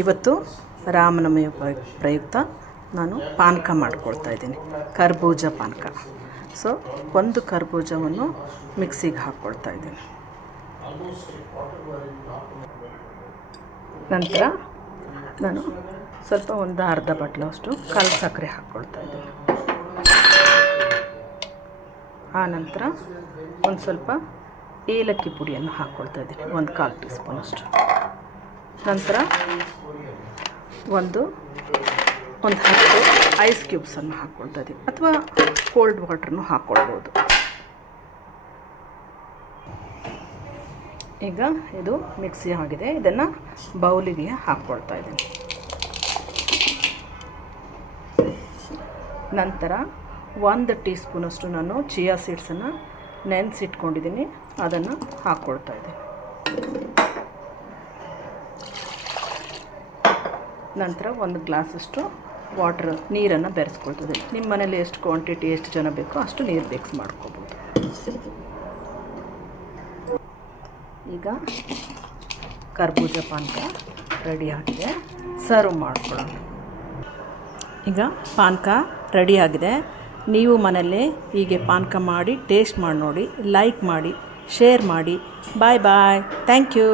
ಇವತ್ತು ರಾಮನವಮಿ ಪ್ರಯುಕ್ತ ನಾನು ಪಾನಕ ಮಾಡ್ಕೊಳ್ತಾ ಇದ್ದೀನಿ, ಕರ್ಬೂಜ ಪಾನಕ. ಸೊ ಒಂದು ಕರ್ಬೂಜವನ್ನು ಮಿಕ್ಸಿಗೆ ಹಾಕ್ಕೊಳ್ತಾ ಇದ್ದೀನಿ. ನಂತರ ನಾನು ಸ್ವಲ್ಪ ಒಂದು ಅರ್ಧ ಬಟ್ಲಷ್ಟು ಕಲ್ಲು ಸಕ್ಕರೆ ಹಾಕ್ಕೊಳ್ತಾ ಇದ್ದೀನಿ. ಆ ನಂತರ ಒಂದು ಸ್ವಲ್ಪ ಏಲಕ್ಕಿ ಪುಡಿಯನ್ನು ಹಾಕ್ಕೊಳ್ತಾ ಇದ್ದೀನಿ, ಒಂದು 1/4 ಟೀ ಸ್ಪೂನಷ್ಟು. ನಂತರ ಒಂದು 10 ಐಸ್ ಕ್ಯೂಬ್ಸನ್ನು ಹಾಕ್ಕೊಳ್ತಾ ಇದ್ದೀನಿ, ಅಥವಾ ಕೋಲ್ಡ್ ವಾಟ್ರನ್ನು ಹಾಕ್ಕೊಳ್ಬೋದು. ಈಗ ಇದು ಮಿಕ್ಸಿ ಆಗಿದೆ, ಇದನ್ನು ಬೌಲಿಗೆ ಹಾಕ್ಕೊಳ್ತಾ ಇದ್ದೀನಿ. ನಂತರ 1 ಟೀ ಸ್ಪೂನಷ್ಟು ನಾನು ಚಿಯಾ ಸೀಡ್ಸನ್ನು ನೆನೆಸಿಟ್ಕೊಂಡಿದ್ದೀನಿ, ಅದನ್ನು ಹಾಕ್ಕೊಳ್ತಾ ಇದ್ದೀನಿ. ನಂತರ 1 ಗ್ಲಾಸಷ್ಟು ನೀರನ್ನು ಬೆರೆಸ್ಕೊಳ್ತಿದ್ದೀನಿ. ನಿಮ್ಮ ಮನೇಲಿ ಎಷ್ಟು ಕ್ವಾಂಟಿಟಿ, ಎಷ್ಟು ಜನ ಬೇಕೋ ಅಷ್ಟು ನೀರು ಮಿಕ್ಸ್ ಮಾಡ್ಕೋಬೋದು. ಈಗ ಕರ್ಬೂಜ ಪಾನಕ ರೆಡಿಯಾಗಿದೆ, ಸರ್ವ್ ಮಾಡ್ಕೊಳ್ಳೋಣ. ಈಗ ಪಾನಕ ರೆಡಿಯಾಗಿದೆ. ನೀವು ಮನೆಯಲ್ಲೇ ಹೀಗೆ ಪಾನಕ ಮಾಡಿ ಟೇಸ್ಟ್ ಮಾಡಿ ನೋಡಿ, ಲೈಕ್ ಮಾಡಿ, ಶೇರ್ ಮಾಡಿ. Bye bye. Thank you.